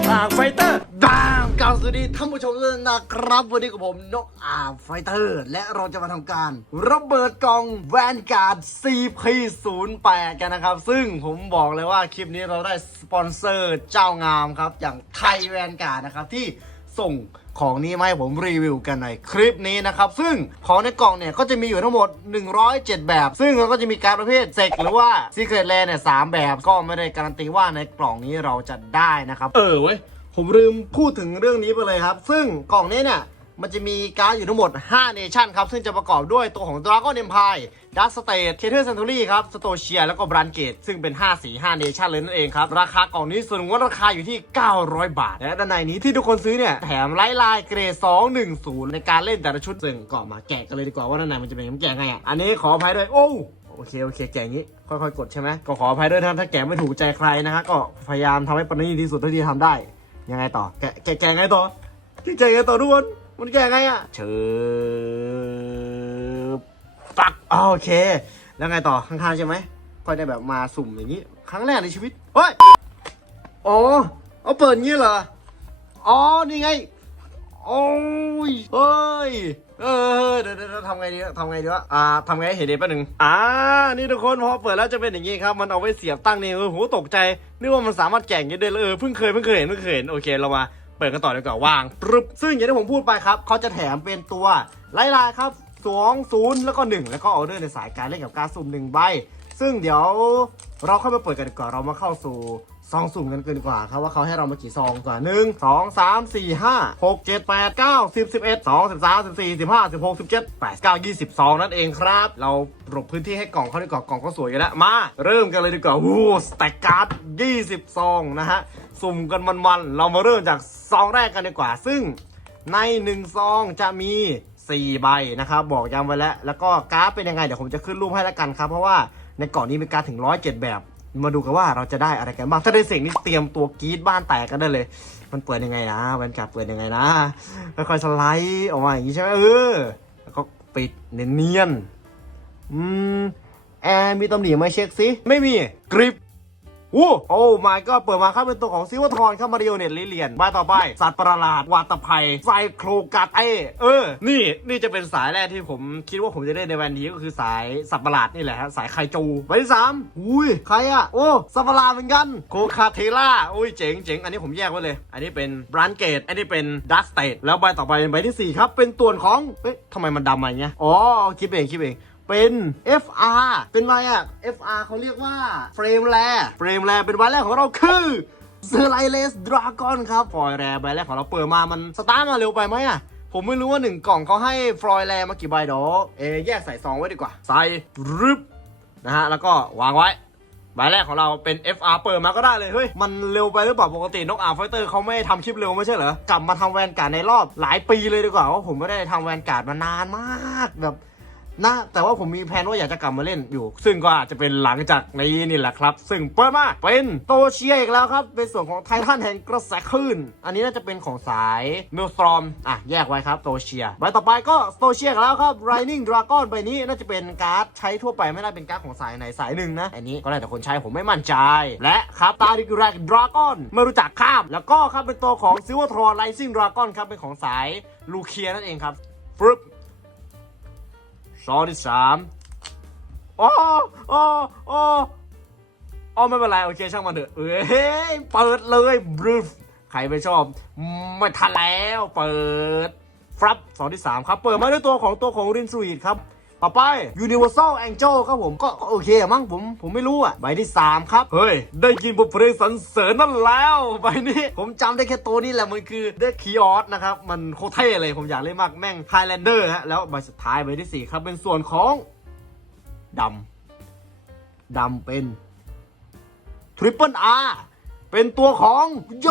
กอ่างไฟเตอร์บามกล่าวสวัสดีท่านผู้ชมด้วยนะครับ วันนี้กับผมนกอ่างไฟเตอร์ และเราจะมาทำการ ระเบิดกล่องแวนการ์ด CP08 กันนะครับ ซึ่งผมบอกเลยว่าคลิปนี้เราได้สปอนเซอร์เจ้างามครับ อย่างไทยแวนการ์ดนะครับที่ส่ง ของนี้มาให้ผมรีวิวกันในคลิปนี้นะครับ ซึ่งของในกล่องเนี่ยก็จะมีอยู่ทั้งหมด 107 แบบ ซึ่งเราก็จะมีการดประเภทเซกหรือว่า Secret Land เนี่ยสามแบบก็ไม่ได้การันตีว่าในกล่องนี้เราจะได้นะครับ เออเว้ยผมลืมพูดถึงเรื่องนี้ไปเลยครับ ซึ่งกล่องนี้เนี่ย มันจะมีการ์ดอยู่ทั้งหมด 5 เนชั่นครับ ซึ่งจะประกอบด้วยตัวของ Dragon Empire Dark State c a t e r Century ครับ s t o c i a แล้วก็ b r a n g a t e ซึ่งเป็น 5 สี 5 เนชั่นเลยนั่นเองครับ ราคากล่องนี้ส่วนว่าราคาอยู่ที่ 900 บาท และด้านในนี้ที่ทุกคนซื้อเนี่ย แถมไลท์ไลน์เกรด 210 ในการเล่นแต่ละชุดซึ่งก็มาแกะกันเลยดีกว่าว่าด้านในมันจะเป็นยังไงแกะไงอะอันนี้ขออภัยด้วยโอ้โอเค โอเค แกะอย่างนี้ ค่อยๆ กดใช่ไหมก็ขออภัยด้วยนะถ้าแกะไม่ถูกใจใครนะฮะ ก็พยายามทำให้ปนนี้ที่สุดเท่าที่ทำได้ ยังไงต่อแกแกะ แกะไงต่อ แกะไงต่อทุกคน มันแกะไงอะเชิบปักอ๋อโอเค แล้วไงต่อข้างๆใช่ไหมค่อยได้แบบมาสุ่มอย่างนี้ ครั้งแรกในชีวิตเฮ้ยอ๋อเอาเปิดงี้เหรออ๋อนี่ไงโอ้ยเฮ้ยเออเดี๋ยวเดี๋ยวทำไงดีวะทำไงดีวะอ่าทำไงให้เห็นเด็กแป๊บหนึงอ่า นี่ทุกคนพอเปิดแล้วจะเป็นอย่างนี้ครับ มันเอาไว้เสียบตั้งนี่เออโหตกใจนึกว่ามันสามารถแก่งอยังนี้ได้เลยเออเพิ่งเคยเพิ่งเคยเห็นเพิ่งเคยเห็นโอเคเรามา เปิดกันต่อดีกว่าวางปึ๊บซึ่งอย่างที่ผมพูดไปครับเขาจะแถมเป็นตัวไล่ลายครับสองศูนย์แล้วก็หนึ่งแล้วก็ออเดอร์ในสายการเล่นกับการสุ่มหนึ่งใบ ซึ่งเดี๋ยวเราเข้ามาเปิดกันดีกว่อนเรามาเข้าสู่ซองสุ่มกันดีกว่าครับว่าเขาให้เรามากี่ซองก่อนหนึ่งสองสามสี่ห้าหกเจ็ดแปดเก้าสิบสิบเอ็ดสองสิบสามสิบสี่สิบห้าสิบหกสิบเจ็ดแปดเก้ายี่สิบซองนั่นเองครับ เราปรับพื้นที่ให้กล่องเขาดีกว่ากล่องเขาสวยอยู่แล้วมา เริ่มกันเลยดีกว่าวู้สแต็กการ์ดยี่สิบซองนะฮะ สุ่มกันมันๆ เรามาเริ่มจากซองแรกกันดีกว่า ซึ่งในหนึ่งซองจะมี 4 ใบนะครับ บอกย้ำไว้แล้ว แล้วก็การ์ดเป็นยังไง เดี๋ยวผมจะขึ้นรูปให้แล้วกันครับ เพราะว่าในกล่องนี้มีการดถึง 107 แบบ มาดูกันว่าเราจะได้อะไรกันบ้าง ถ้าได้สียงนี้เตรียมตัวกรีดบ้านแตกกันได้เลย มันเปิดยังไงนะแวนการ์ดเปิดยังไงนะ ค่อยๆสไลด์ออกมาอย่างนี้ใช่ไหมเออ แล้วก็ปิดเนียนๆอืมแอนมีตำหนิไหมเช็คสิ ไม่มีกริป โอ้โอ้ my god เปิดมาครับเป็นตัวของซิวทรครับมาริโอเน็ตลิเลียนมาต่อไป สัตว์ประหลาดวาตภัยไซโครกาเต้เออ นี่นี่จะเป็นสายแรกที่ผมคิดว่าผมจะได้ในวันนี้ก็คือสายสัตว์ประหลาดนี่แหละฮะสายไคจูใบที่สามอุ้ยใครอะโอ้สัตว์ประหลาดเหมือนกันโคคาเทล่าอุ้ยเจ๋งเจ๋งอันนี้ผมแยกไว้เลย อันนี้เป็นบรันเกตอันนี้เป็นดักสเตทแล้วใบต่อไปเป็นใบที่สี่ครับเป็นตัวของเอ๊ะทำไมมันดำมาอย่างเงี้ยอ๋อคิดเองคิดเอง เป็น FR เป็นไรอะ FR เขาเรียกว่าเฟรมแรเฟรมแรเป็นใบแรกของเราคือเซอร์ไลเลสดราก้อนครับฟอยแรใบแรกของเราเปิดมามันสตาร์มาเร็วไปไหมอะผมไม่รู้ว่าหนึ่งกล่องเขาให้ฟลอยแรมากี่ใบดอกเอะแยกใส่ซองไว้ดีกว่า ใส่รึบนะฮะ แล้วก็วางไว้ใบแรกของเราเป็น FR เปิดมาก็ได้เลย เฮ้ย มันเร็วไปหรือเปล่า ปกตินกอ่างไฟเตอร์เขาไม่ทำคลิปเร็วไม่ใช่เหรอ กลับมาทำแวนการ์ดในรอบหลายปีเลยดีกว่าเพราะผมไม่ได้ทำแวนการ์ดมานานมากแบบ นะแต่ว่าผมมีแผนว่าอยากจะกลับมาเล่นอยู่ ซึ่งก็อาจจะเป็นหลังจากนี้นี่แหละครับ ซึ่งเปิดมาเป็นโตเชียอีกแล้วครับเป็นส่วนของไททันแห่งกระแสคลื่นอันนี้น่าจะเป็นของสายเมลสตรอมอะแยกไว้ครับโตเชียใบต่อไปก็โตเชียอีกแล้วครับ Rising Dragon ใบนี้น่าจะเป็นการ์ดใช้ทั่วไปไม่ได้เป็นการ์ดของสายไหนสายหนึ่งนะอันนี้ก็แล้วแต่คนใช้ผมไม่มั่นใจ และครับตาดิกแรกดราก้อนไม่รู้จักข้าม แล้วก็ครับเป็นตัวของซิลเวอร์ทรอ Rising Dragon ครับเป็นของสายลูเคียนั่นเองครับฟึบ ซองที่สามโอ้โอ้โอ้โอ้ไม่เป็นไร โอเค ช่างมันเถอะเอ้ย เปิดเลยบรูฟใครไม่ชอบ ไม่ทันแล้ว เปิด ฟรับซองที่สามครับ เปิดมาด้วยตัวของตัวของรินซูอิตครับ ต่อไป Universal Angel ครับผมก็ก็โอเคมั้งผมผมไม่รู้อะใบที่ 3 ครับ เฮ้ย ได้ยินบทเพลงสรรเสริญนั่นแล้วใบนี้ ผมจำได้แค่ตัวนี้แหละ มันคือเดคีออสนะครับ มันโคตรเท่เลยผมอยากเล่นมากแม่งไฮแลนเดอร์ฮะแล้วใบสุดท้ายใบที่ 4 ครับ เป็นส่วนของดำดำเป็นทริปเปิลอาร์เป็นตัวของโย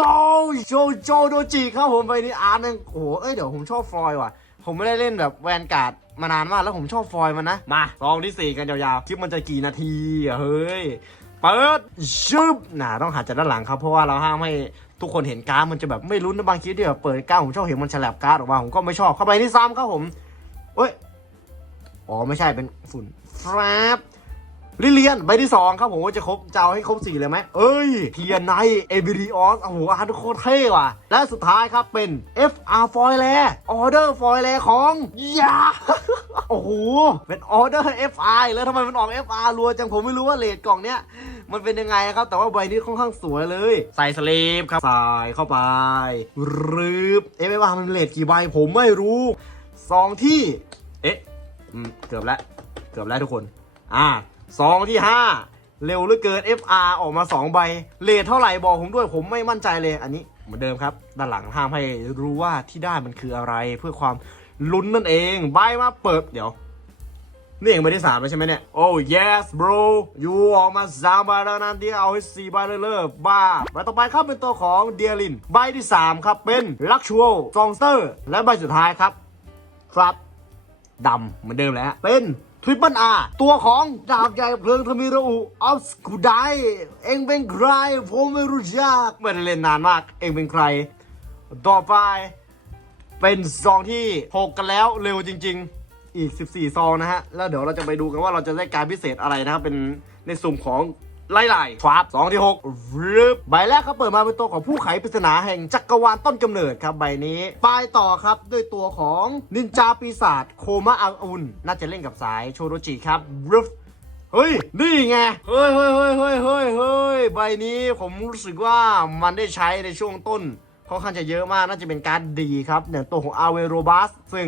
โจโจโดจิครับผมไปนี่อาร์นึงโอ้โหเอ้ยเดี๋ยวผมชอบฟลอยด์ว่ะ ผมไม่ได้เล่นแบบแวนการ์ดมานานมากแล้วผมชอบฟลอยด์มันนะ มาซองที่ 4 กันยาวๆ คลิปมันจะกี่นาทีอะเฮ้ย เปิดชึบน่ะต้องหาจากด้านหลังครับเพราะว่าเราห้ามให้ทุกคนเห็นการ์ดมันจะแบบไม่รุ้นนะบางคลิปที่แบบเปิดการ์ดผมชอบเห็นมันฉลับการ์ดออกมาผมก็ไม่ชอบเข้าไปที่ซ้ำครับผมเอ้ยอ๋อไม่ใช่เป็นฝุ่นแฟบ ลิเลียนใบที่2ครับผมว่าจะครบจะเอาให้ครบ4เลยไหมเอ้ยเทียนไนเอบิริออสโอ้โหอาร์ตโคตรเท่ว่ะ และสุดท้ายครับเป็น FR ฟอยแลออเดอร์ฟอยแลของยาโอ้โห เป็นออเดอร์ FR แล้วทำไมมันออก FR รัวจังผมไม่รู้ว่าเลทกล่องเนี้ยมันเป็นยังไงครับ แต่ว่าใบนี้ค่อนข้างสวยเลย ใส่สลีปครับใส่เข้าไปรืบเอ๊ะไม่ว่ามันเลทกี่ใบผมไม่รู้ซองที่ เอ๊ะอืมเกือบแล้ว เกือบแล้วทุกคน อ่า ซองที่ 5 เร็วหลือเกิน FR ออกมา 2 ใบเลทเท่าไหร่บอกผมด้วยผมไม่มั่นใจเลยอันนี้เหมือนเดิมครับ ด้านหลังห้ามให้รู้ว่าที่ได้มันคืออะไรเพื่อความลุ้นนั่นเองใบมาเปิดเดี๋ยว นี่เองใบที่สามแล้วใช่ไหมเนี่ย โอ้ yes bro อยู่ออกมาสามใบแล้วนั้นเดียวเอาให้สี่ใบเลยเลยบ้าใบต่อไปครับเป็นตัวของเดียรินใบที่สามครับเป็นลักชัวซองเตอร์และใบสุดท้ายครับ ครับดำเหมือนเดิมแหล้วเป็น ริปเปิลอาร์ตัวของดาบใหญ่เพลิงทมิระอุออฟสกูไดเองเป็นใครผมไม่รู้จักไม่ได้เล่นนานมาก เองเป็นใคร ต่อไป เป็นซองที่6กันแล้วเร็วจริง ๆ อีก 14 ซองนะฮะ แล้วเดี๋ยวเราจะไปดูกันว่าเราจะได้การพิเศษอะไรนะครับเป็นในสุ่มของ ไล่ไล่ฟาบสองที่6รึบใบแรกครับเปิดมาเป็นตัวของผู้ไขปริศนาแห่งจักรวาลต้นกำเนิดครับใบนี้ปลายต่อครับด้วยตัวของนินจาปีศาจโคมาอังอุนน่าจะเล่นกับสายโชโรจิครับรึบเฮ้ย นี่ไง เฮ้ยเฮ้ยเฮ้ยเฮ้ยเฮ้ยเฮ้ยใบนี้ผมรู้สึกว่ามันได้ใช้ในช่วงต้นค่อนข้างจะเยอะมาก น่าจะเป็นการดดีครับอย่างตัวของอาเวโรบัสซึ่ง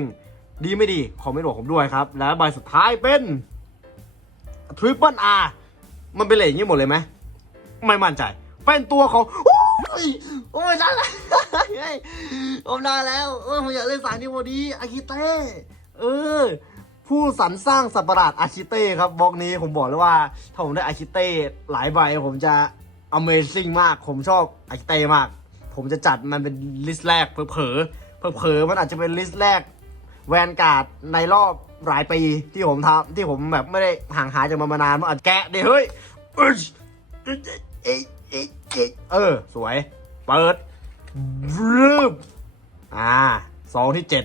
ดีไม่ดี ขอไม่บอกผมด้วยครับ และใบสุดท้ายเป็นทริปเปิลอาร์ มันเป็นเหลอย่างนี้หมดเลยไหมไม่มั่นใจ เป็นตัวของ โอ้ยโอ้ยได้แล้วเฮ้ยผมได้แล้วเออผมอยากเล่นสายนี้พอดีอากิเต้เออ ผู้สรรสร้างสัตว์ประหลาดอาชิเต้ครับบล็อกนี้ผมบอกเลยว่า ถ้าผมได้อาชิเต้หลายใบผมจะ Amazing มาก ผมชอบอาชิเต้มาก ผมจะจัดมันเป็นลิสต์แรกเผลอเผลอเผลอมันอาจจะเป็นลิสต์แรกแวนการ์ดในรอบ หลายปีที่ผมทำที่ผมแบบไม่ได้ห่างหายจากมันมานานมันอาจแกะดี๋ยวเฮ้ยเออ สวย เปิดบรึบอ่าสองที่เจ็ด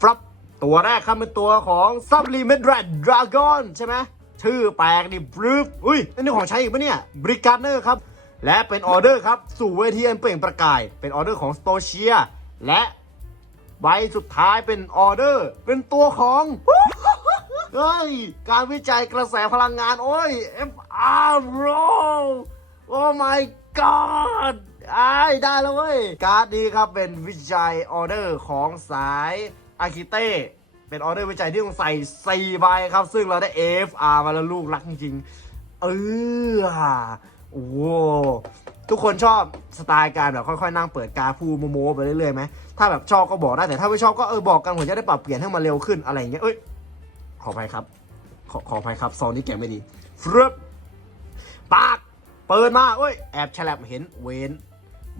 ฟลับตัวแรกครับเป็นตัวของ Sublimed Red Dragon ใช่ไหมชื่อแปลกนี่บรึบอุ้ยนนี้ของใช้อีกปะเนี่ยบริการเนอร์ครับ และเป็นออเดอร์ครับ สู่เวทีอันเปล่งประกาย เป็นออเดอร์ของสโตเชีย และ ใบสุดท้ายเป็นออเดอร์ เป็นตัวของเฮ้ย การวิจัยกระแสพลังงาน โอ้ย FR bro โอ้ my god ไอ้ายได้แล้วเว้ย การ์ดนี้ครับเป็นวิจัยออเดอร์ของสายอาคิเต้เป็นออเดอร์วิจัยที่ต้องใส่4ใบครับ ซึ่งเราได้ FR มาแล้วลูกรักจริง ๆ เออโอ้โห ทุกคนชอบสไตล์การแบบค่อยๆนั่งเปิดกาพูโมโมไปเรื่อยๆไหมถ้าแบบชอบก็บอกได้แต่ถ้าไม่ชอบก็เออบอกกันผมจะได้ปรับเปลี่ยนให้มันเร็วขึ้นอะไรอย่างเงี้ยเอ้ยขออภัยครับ ขอขออภัยครับซองนี้แกะไม่ดีฟรึบปากเปิดมาเอ้ยแอบฉลับเห็นเวน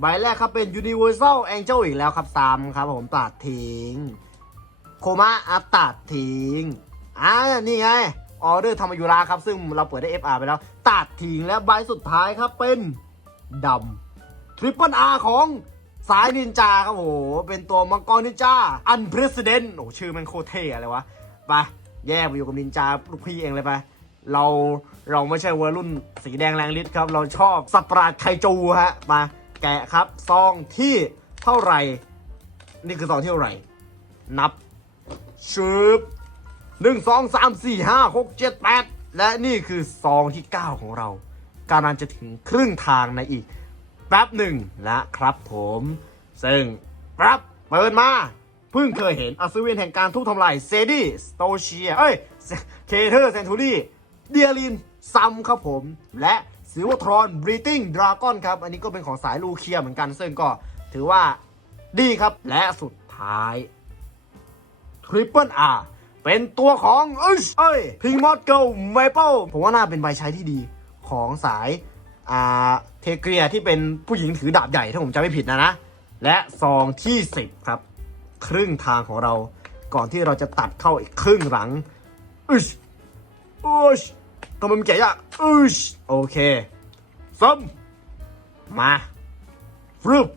ใบแรกครับเป็น Universal Angel อีกแล้วครับซ้ำครับผมตัดทิ้งโคมาอัพตัดทิ้งอ่านี่ไงออเดอร์ธรรมยุราครับ ซึ่งเราเปิดได้ FR ไปแล้ว ตัดทิ้งและใบสุดท้ายครับเป็น ดำทริปเปิลอาร์ของสายนินจาครับโห เป็นตัวมังกรนินจาอันเพรสเดนโอ้ชื่อมันโคตรเท่อะไรวะ ไป แยกไปอยู่กับนินจาลูกพี่เองเลยไป เราเราไม่ใช่วัยรุ่นสีแดงแรงฤทธิ์ครับ เราชอบสัตว์ประหลาดไคจูฮะ มาแกะครับ ซองที่เท่าไหร่ นี่คือซองที่เท่าไหร่ นับชืบหนึ่งสองสามสี่ห้าหกเจ็ดแปดและนี่คือซองที่9ของเรา กำลังจะถึงครึ่งทางในอีกแป๊บหนึ่งแล้วครับผม ซึ่งแป๊บเปิดมา เพิ่งเคยเห็นอัศวินแห่งการทุบทำลายเซดี้สโตเชีย เอ้ย เคเทอร์เซนทูรี่เดียรินซัมครับผม และซิวทรอนบรีติงดราก้อนครับ อันนี้ก็เป็นของสายลูเคียเหมือนกัน ซึ่งก็ถือว่าดีครับ และสุดท้ายทริปเปิลอาร์เป็นตัวของเอ้ยเอ้ยพิงมอดเกิลเมเปิลผมว่าน่าเป็นใบใช้ที่ดี ของสายอ่าเทเกรียที่เป็นผู้หญิงถือดาบใหญ่ถ้าผมจำไม่ผิดนะนะ และซองที่ 10 ครับ ครึ่งทางของเราก่อนที่เราจะตัดเข้าอีกครึ่งหลังอึชอึชทำไมมันแก่ยากอึชโอเคซ้ำมาฟรึบ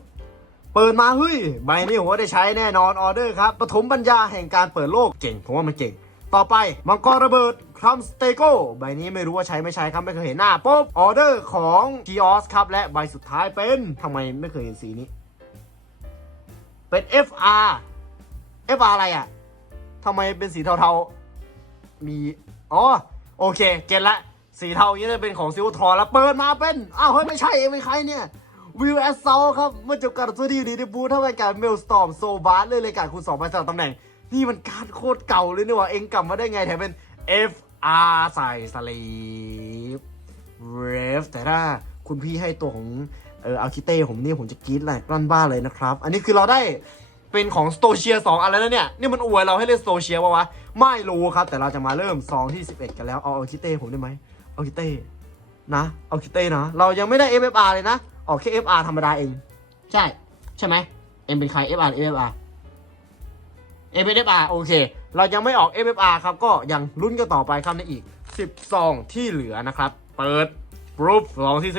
เปิดมาเฮ้ยใบนี้ผมว่าได้ใช้แน่นอนออเดอร์ครับปฐมปัญญาแห่งการเปิดโลกเก่งผมว่ามันเก่ง ต่อไปมังกรระเบิดครัมสเตโกใบนี้ไม่รู้ว่าใช้ไม่ใช้ครับไม่เคยเห็นหน้าปุ๊บออเดอร์ของกีออสครับและใบสุดท้ายเป็นทำไมไม่เคยเห็นสีนี้ เป็น FR FR อะไรอะทำไมเป็นสีเทาๆ มี อ๋อ โอเค เก็ตละ สีเทาอย่างนี้จะเป็นของซิลทรแล้วเปิดมาเป็น อ้าว เฮ้ย ไม่ใช่เองเป็นใครเนี่ย วิวแอสเซลครับ เมื่อจบการตัวดีดีในบูธทำรายการเมลสตอมโซบาร์เลยรายการคุณสองไปสลับตำแหน่ง นี่มันการดโคตรเก่าเลยนี่หว่า เองกลับมาได้ไงแถมเป็น FR ใส่สลีปเรฟแต่ถ้าคุณพี่ให้ตัวของเอออาคิเต้ผมนี่ผมจะกรี๊ดแหลกลั่นบ้าเลยนะครับ อันนี้คือเราได้เป็นของสโตเชียสองอันแล้วนะเนี่ย นี่มันอวยเราให้เล่นสโตเชียวะวะ ไม่รู้ครับ แต่เราจะมาเริ่มซองที่ 11 กันแล้ว เอาอาคิเต้ผมได้ไหมอาคิเต้นะอาคิเต้นะ เรายังไม่ได้ FFR เลยนะ ออกแค่ FR ธรรมดาเอง ใช่ ใช่ไหมเอ็มเป็นใคร FR หรือ FFR FFR โอเค เรายังไม่ออก FFR ครับ ก็ยังลุ้นกันต่อไปครับในอีก 10 ซองที่เหลือนะครับ เปิดปรูฟซองที่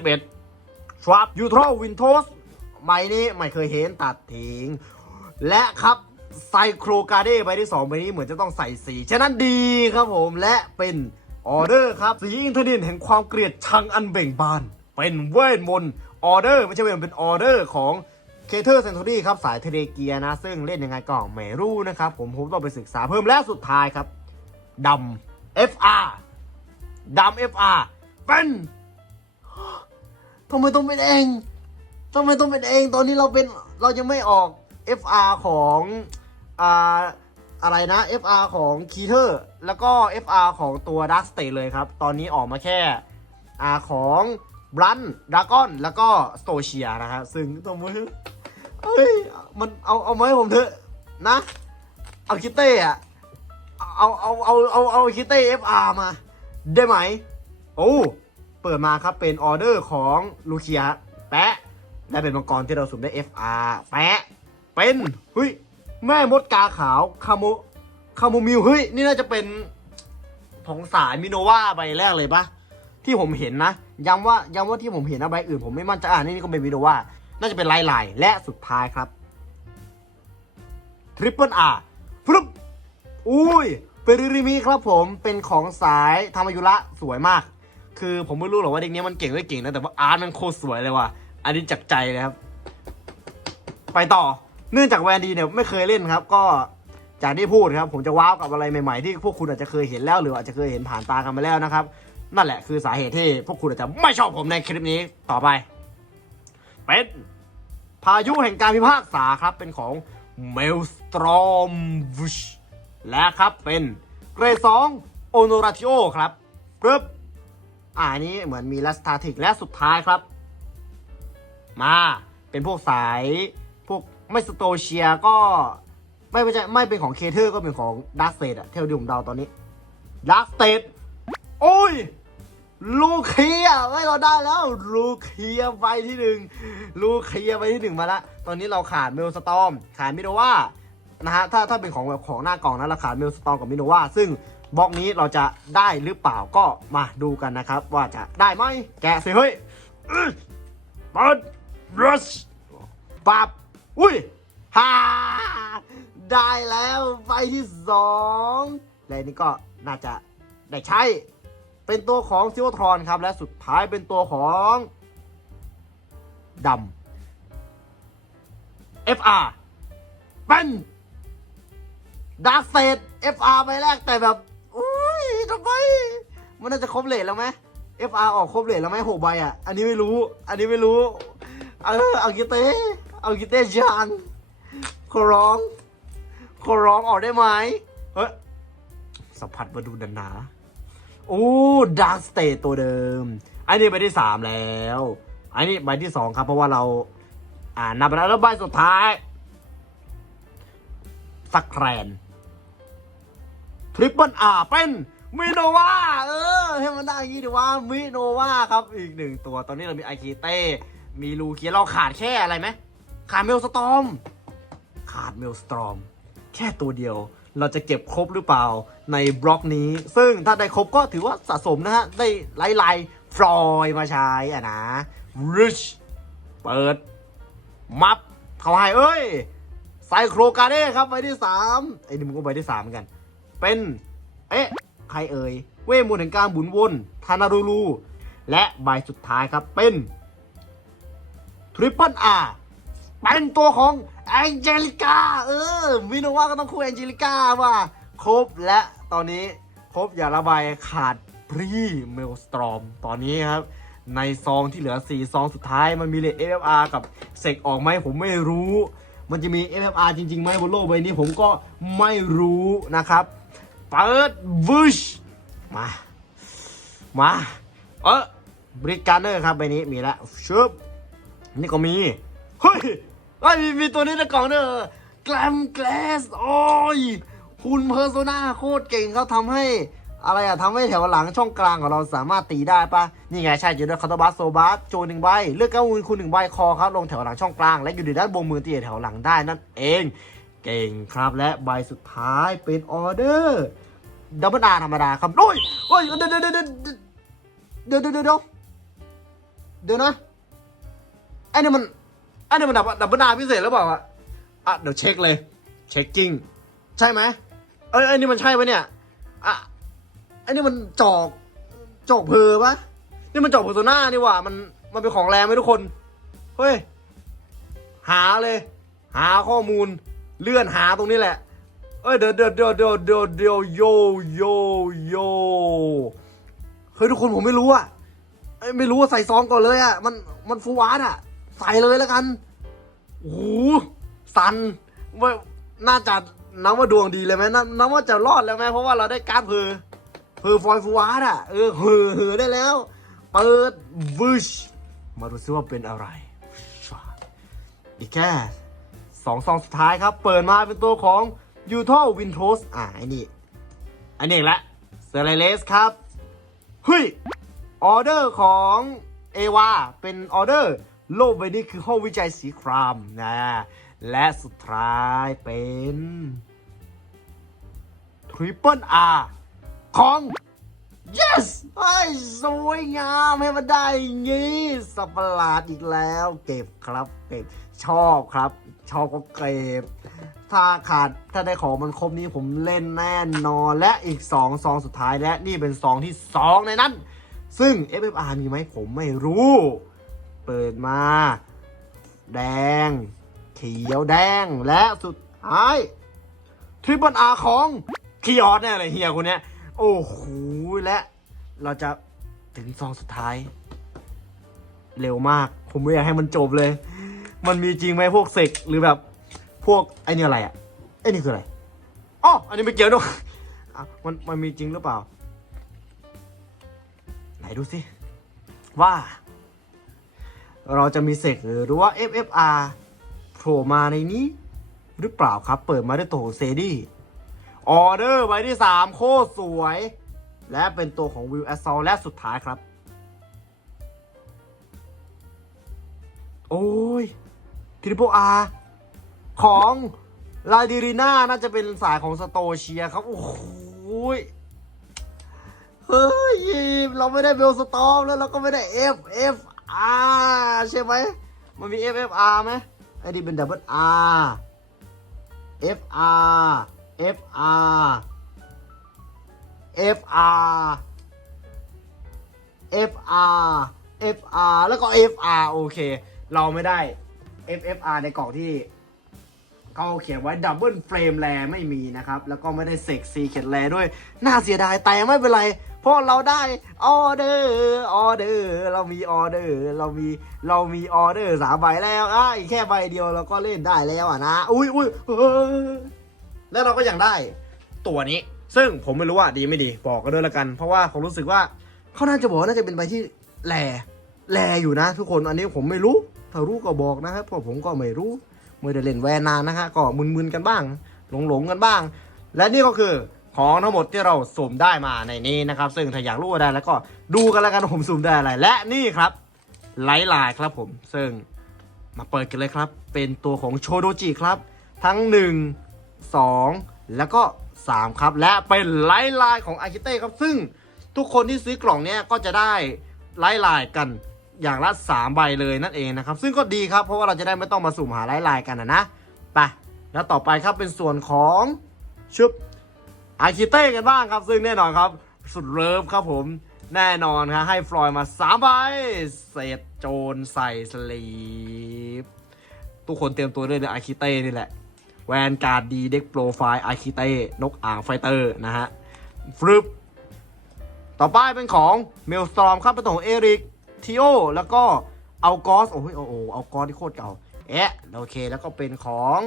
11ทรัพยูทรอวินโทสใบนี้ไม่เคยเห็นตัดทิ้ง และครับไซโครกาเดใบที่2ใบนี้เหมือนจะต้องใส่สี ฉะนั้นดีครับผมและเป็นออเดอร์ครับ สีอินทอร์เน็ตแห่งความเกลียดชังอันเบ่งบาน เป็นเวทมนต์ออเดอร์ไม่ใช่เวทมนต์เป็นออเดอร์ของ เคเทอร์เซนทอรี่ครับสายเทเลเกียนะ ซึ่งเล่นยังไงก็ไม่รู้นะครับ ผมผมต้องไปศึกษาเพิ่มและสุดท้ายครับดำ FR ดำ FR เป็นทำไมต้องเป็นเองทำไมต้องเป็นเอง ตอนนี้เราเป็นเรายังไม่ออก FR ของอ่าอะไรนะ FR ของคีเทอร์แล้วก็ FR ของตัว Dark State เลยครับ ตอนนี้ออกมาแค่อาของบรันดากอน แล้วก็สโตเชียนะครับซึ่งตรงมือ เฮ้ยมันเอาเอามาให้ผมเถอะนะ เอาคิเต้อะเอาเอาเอาเอาเอาคิเต้ FR มา ได้ไหม โอ้เปิดมาครับเป็นออเดอร์ของลูเคียแปะและเป็นมังกรที่เราสุ่มได้ FR แปะเป็นเฮ้ยแม่มดกาขาวคาโมคาโมมิลเฮ้ยนี่น่าจะเป็นของสายมิโนวาใบแรกเลยปะที่ผมเห็นนะย้ำว่าย้ำว่าที่ผมเห็นนะใบอื่นผมไม่มั่นใจอ่านี่ก็เป็นมิโนวา น่าจะเป็นลายลายและสุดท้ายครับทริปเปิลอาร์ฟลุปอุ้ยเป็นริริมิครับผมเป็นของสายธรรมยุระสวยมาก คือผมไม่รู้หรอกว่าเด็กนี้มันเก่งหรือเก่งนะแต่ว่าอาร์ตมันโคตรสวยเลยว่ะอันนี้จากใจเลยครับ ไปต่อเนื่องจากแวนดีเนี่ยไม่เคยเล่นครับ ก็จากที่พูดครับ ผมจะว้าวกับอะไรใหม่ๆที่พวกคุณอาจจะเคยเห็นแล้วหรืออาจจะเคยเห็นผ่านตากันมาแล้วนะครับ นั่นแหละคือสาเหตุที่พวกคุณอาจจะไม่ชอบผมในคลิปนี้ต่อไป เป็นพายุแห่งการพิพากษาครับ เป็นของเมลสตรอมวชและครับเป็นเกรดสองโอโนราติโอครับปึ๊บอ่าอันนี้เหมือนมีลัสตาติกและสุดท้ายครับ มาเป็นพวกสาย พวกไม่สโตเชียก็ไม่ไม่ใช่ไม่เป็นของเคเทอร์ก็เป็นของดาร์เ a ดอะเทลดิผมเดาตอนนี้ดาร์เ a ดโอ้ย ลูเคียไม่เราได้แล้ว ลูเคียไปที่หนึ่งลูเคียไปที่หนึ่งมาละตอนนี้เราขาดเมลสตอมขาดมิโนว่านะฮะถ้าถ้าเป็นของแบบของหน้ากล่องนะเราขาดเมลสตอมกับมิโนว่าซึ่งบล็อกนี้เราจะได้หรือเปล่าก็มาดูกันนะครับ ว่าจะได้ไหมแกะสิเฮ้ยอื้อเปิดรัชปับอุ้ยฮ่าได้แล้วใบที่สองและนี่ก็น่าจะได้ใช้ เป็นตัวของซิวทรอนครับ และสุดท้ายเป็นตัวของดำ FR เป็นดาร์เซ d FR ไปแรกแต่แบบอุ้ยทำไม มันน่าจะครบเลทแล้วไหม FR ออกครบเลทแล้วไหมหกใบอะ อันนี้ไม่รู้ อันนี้ไม่รู้ เออเอากิเต้เอากิเต้จานขอร้องขอร้องออกได้ไหมเฮ้ยสัมผัสมาดูหนาๆ โอ้ดาร์ s สเต e ตัวเดิม อันนี้ใบที่สามแล้ว อันนี้ใบที่สองครับเพราะว่าเรา อ่านับไปแล้วแล้วใบสุดท้ายสักแครนทริปเปิลอาเป็นมิโนวาเออ ให้มันได้อย่างนี้ดีว่ามิโนวาครับอีกหนึ่งตัว ตอนนี้เรามีไอคีเต้ มีลูเคียเราขาดแค่อะไรไหมขาดเมลสตอม ขาดเมลสตรอม แค่ตัวเดียว เราจะเก็บครบหรือเปล่าในบล็อกนี้ ซึ่งถ้าได้ครบก็ถือว่าสะสมนะฮะ ได้ไล่ไล่ฟลอยมาใช้อะนะ rich เปิด มับเขาให้เอ้ยไซโครกาเด้ครับใบที่สามไอ้นี่มึงก็ใบที่สามเหมือนกัน เป็น เอ๊ะ ใครเอ่ย เวทมนต์แห่งการบุนวนทานารูรู และใบสุดท้ายครับเป็นทริปเปิลอาร์ เป็นตัวของแองเจลิก้าเออมินว่าก็ต้องคู่แองเจลิก้าว่าครบและตอนนี้ครบอย่าระบายขาดพรีเมลสตรอมตอนนี้ครับ ในซองที่เหลือ 4 ซองสุดท้ายมันมีเลท FFR กับเซกออกไหมผมไม่รู้ มันจะมี FFR จริงๆไหมบนโลกใบนี้ผมก็ไม่รู้นะครับ เปิดวิชมา มา เออบริการเนอร์ครับใบนี้มีแล้วชึบนี่ก็มี เฮ้ยไอ้มีมีตัวนี้ในกล่องเนอะแกลมแกลสโอ้ยคุณนเพอร์โซนาโคตรเก่งเขาทำให้ อะไรอะทำให้แถวหลังช่องกลางของเราสามารถตีได้ปะนี่ไงใช่อยู่ด้วยคาร์ตบัสโซบัสโจหนึ่งใบ เลือกก้าวูนคูณหนึ่งใบคอครับลงแถวหลังช่องกลาง และอยู่ในด้านบนมือตีแถวหลังได้นั่นเอง เก่งครับและใบสุดท้ายเป็นออเดอร์ดับเบิลอาธรรมดาครับโอ้ยโอ้ยเดี๋ยวเดี๋ยวเดี๋ยวเดี๋ยวเดี๋ยวเดี๋ยวนะไอ้นี่มัน อ้นี่มันดับดับเบิลอาร์พิเศษหรือเปล่าอะอะเดี๋ยวเช็คเลย เช็คกิ้ง ใช่ไหมเอ้ยไอ้นี่มันใช่ปะเนี่ย อะไอ้นี่มันจอก จอกเพอปะนี่มันจอกเพอร์โซนานี่หว่า มัน มันเป็นของแรงไหมทุกคน เฮ้ย หาเลย หาข้อมูล เลื่อนหาตรงนี้แหละ เอ้ยเดี๋ยวเดี๋ยวเดี๋ยวเดี๋ยวเดี๋ยวเดี๋ยวโยโยโยเฮ้ยทุกคนผมไม่รู้อะไม่รู้ว่าใส่ซองก่อนเลยอะมัน มันฟูวาร์ดอะ ใส่เลยแล้วกันโอ้โหสันว่าน่าจะนับว่าดวงดีเลยไหมนับนับว่าจะรอดแล้วไหมเพราะว่าเราได้การ์ดเพอเพอร์ฟอยฟูวาร์ดอะเออเหอเหอได้แล้ว เปิดวิชมาดูซิว่าเป็นอะไร อีกแค่สองซองสุดท้ายครับ เปิดมาเป็นตัวของยูทอลวินโทสอ่าไอ้นี่อันนี้อีกและเซเลเลสครับเฮ้ยออเดอร์ของเอวาเป็นออเดอร์ โลกใบนี้คือห้องวิจัยสีครามนะและสุดท้ายเป็นทริปเปิลอาร์ของ yes ไอ้ยสวยงามให้มันได้งี้สับประหลาดอีกแล้ว เก็บครับเก็บชอบครับ ชอบก็เก็บ ถ้าขาดถ้าได้ของมันครบนี้ผมเล่นแน่นอน และอีก2ซองสุดท้ายและนี่เป็นซองที่ 2 ในนั้น ซึ่ง FFR มีไหมผมไม่รู้ เปิดมา แดง เขียวแดงและสุดท้ายทริปเปิลอาของคีออสแน่เลยเฮียคนเนี้ย โอ้โหและเราจะถึงซองสุดท้าย เร็วมาก ผมไม่อยากให้มันจบเลย มันมีจริงไหมพวกเสกหรือแบบ พวกไอ้นี่อะไรอะไอ้นี่คืออะไรอ๋ออันนี้ไม่เกี่ยวด้วยมันมันมีจริงหรือเปล่า ไหนดูสิว่า เราจะมีเสกหรือว่า FFR โผล่มาในนี้ หรือเปล่าครับ เปิดมาด้วยตัวของเซดี้ออเดอร์ใบที่ 3 โคตรสวย และเป็นตัวของวิลแอสซอลและสุดท้ายครับ โอ้ยทริปเปิลอาร์ของลาดิรีน่าน่าจะเป็นสายของสโตเชียครับ โอ้โหยเฮ้ย เราไม่ได้เบลสตอมแล้วเราก็ไม่ได้ F F R ใช่ไหมมันมี F F R ไหมไอ้นี่เป็นดับเบิล R F R F R F R F R F R แล้วก็ F R โอเค เราไม่ได้ F F R ในกล่องที่เขาเขียนไว้ดับเบิลเฟรมแรไม่มีนะครับ แล้วก็ไม่ได้เซ็กซีเขียนแรด้วย น่าเสียดายแต่ไม่เป็นไร เพราะเราได้ออเดอร์ออเดอร์เรามีออเดอร์เรามีเรามีออเดอร์สามใบแล้วอะอีกแค่ใบเดียวเราก็เล่นได้แล้วอะนะอุ้ยอุ้ยแล้วเราก็ยังได้ตัวนี้ ซึ่งผมไม่รู้ว่าดีไม่ดีบอกกันด้วยละกัน เพราะว่าผมรู้สึกว่าเขาน่าจะบอกน่าจะเป็นใบที่แหล่แหลอยู่นะ ทุกคนอันนี้ผมไม่รู้ถ้ารู้ก็บอกนะครับเพราะผมก็ไม่รู้ไม่ได้เล่นแวนนานนะฮะก็มึนๆกันบ้าง หลงๆกันบ้าง และนี่ก็คือ ของทั้งหมดที่เราสุ่มได้มาในนี้นะครับ ซึ่งถ้าอยากรู้ว่าได้แล้วก็ดูกันแล้วกันผมสุ่มได้อะไร และนี่ครับไลท์ลายครับผม ซึ่งมาเปิดกันเลยครับ เป็นตัวของโชโดจิครับ ทั้ง 1 2 แล้วก็ 3 ครับ และเป็นไลท์ลายของอากิเต้ครับ ซึ่งทุกคนที่ซื้อกล่องเนี้ยก็จะได้ไลท์ลายกันอย่างละ 3 ใบเลยนั่นเองนะครับ ซึ่งก็ดีครับ เพราะว่าเราจะได้ไม่ต้องมาสุ่มหาไลท์ลายกันนะนะไปแล้วต่อไปครับเป็นส่วนของชุบ อาคิเต้กันบ้างครับ ซึ่งแน่นอนครับ สุดเลิฟครับผมแน่นอนครับให้ฟลอยมา3ใบเศษโจรใส่สลีปทุกคนเตรียมตัวด้วยเลยอาคิเต้นี่แหละ แวนการ์ดดีเด็กโปรไฟล์อาคิเต้นกอ่างไฟเตอร์นะฮะฟรึบต่อไปเป็นของเมลสตรอมครับเป็นของเอริกทิโอแล้วก็เอากอสโอ้ยโอ้โหเอากอสที่โคตรเก่าแอะโอเคแล้วก็เป็นของ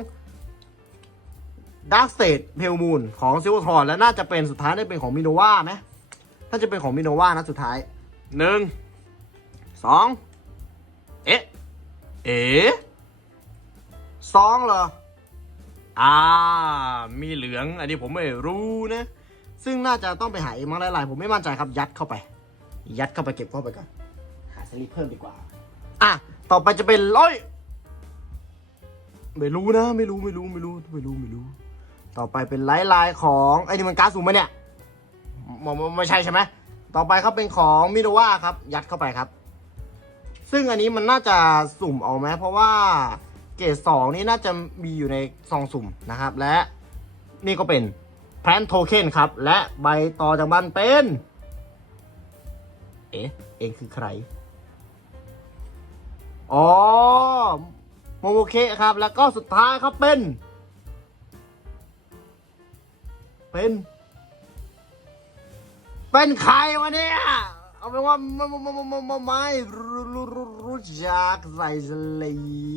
ด a r k กส a ตเพลมูนของซิลทรอนและน่าจะเป็นสุดท้ายได้เป็นของมิโนวาไหมน่าจะเป็นของมิโนวานะสุดท้ายหนึ่งสองเอ๊ะ เอ๋สองเหรอ อ่า มีเหลือง อันนี้ผมไม่รู้นะ ซึ่งน่าจะต้องไปหาเองมั้งหลายๆ ผมไม่มั่นใจครับ ยัดเข้าไป ยัดเข้าไปเก็บเข้าไปก่อน หาสลิปเพิ่มดีกว่า อะ ต่อไปจะเป็นร้อย ไม่รู้นะ ไม่รู้ ไม่รู้ ไม่รู้ ไม่รู้ ไม่รู้ ต่อไปเป็นไลท์ไลน์ของไอ้นี่มันก๊าซสูงไหมเนี่ยมมไม่ใช่ใช่ไหมต่อไปครับเป็นของมิโนวาครับ ยัดเข้าไปครับ ซึ่งอันนี้มันน่าจะสุ่มเอาไหมเพราะว่าเกรดสองนี่น่าจะมีอยู่ในซองสุ่มนะครับ และนี่ก็เป็นแพนโทเค็นครับ และใบต่อจากมันเป็น เอ๊ะ เองคือใคร อ๋อ โมโมเคครับ แล้วก็สุดท้ายครับเป็น เป็น เป็นใครวะเนี่ย เอาเป็นว่าไม่ไม่ไม่ไม่ไม่รู้รู้รู้จักใส่สลี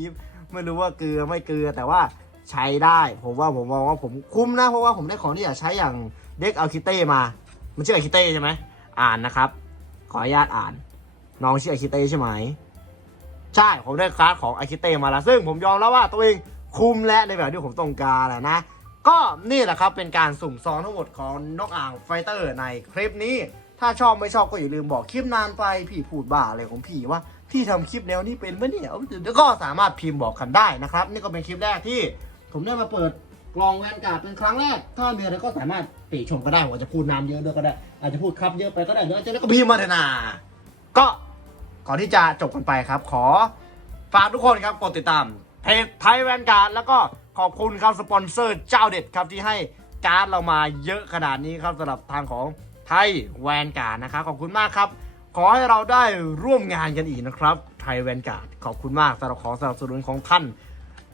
ปไม่รู้ว่าเกลือไม่เกลือแต่ว่าใช้ได้ ผมว่าผมมองว่าผมคุ้มนะ เพราะว่าผมได้ของที่อยากใช้อย่างเด็กเอาคิเต้มา มันชื่ออาคิเต้ใช่ไหม อ่านนะครับ ขออนุญาตอ่าน น้องชื่ออาคิเต้ใช่ไหม ใช่ ผมได้การ์ดของอาคิเต้มาแล้ว ซึ่งผมยอมแล้วว่าตัวเองคุ้มและในแบบที่ผมต้องการแหละนะ ก็นี่แหละครับเป็นการสุ่มซองทั้งหมดของนกอ่างไฟเตอร์ในคลิปนี้ ถ้าชอบไม่ชอบก็อย่าลืมบอกคลิปนานไปพี่พูดบ้าอะไรของพี่ว่าที่ทำคลิปแนวนี้เป็นปะเนี่ยเอาเดี๋ยวก็สามารถพิมพ์บอกกันได้นะครับ นี่ก็เป็นคลิปแรกที่ผมได้มาเปิดกลองแวนการ์ดเป็นครั้งแรก ถ้ามีอะไรก็สามารถติชมก็ได้ผมอาจจะพูดนานเยอะด้วยก็ได้ อาจจะพูดครับเยอะไปก็ได้หรืออาจจะแล้ก็พิมพ์มาเถอะนาก็ก่อนที่จะจบกันไปครับ ขอฝากทุกคนครับกดติดตามเพจไทยแวนการ์ดแล้วก็ ขอบคุณครับสปอนเซอร์เจ้าเด็ดครับที่ให้การ์ดเรามาเยอะขนาดนี้ครับสำหรับทางของไทยแวนการ์ดนะครับขอบคุณมากครับ ขอให้เราได้ร่วมงานกันอีกนะครับ ไทยแวนการ์ดขอบคุณมากสำหรับของสนับสนุนของท่าน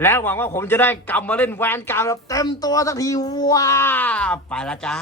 และหวังว่าผมจะได้กลับมาเล่นแวนการ์ดแบบเต็มตัวสักทีว้าไปละจ้า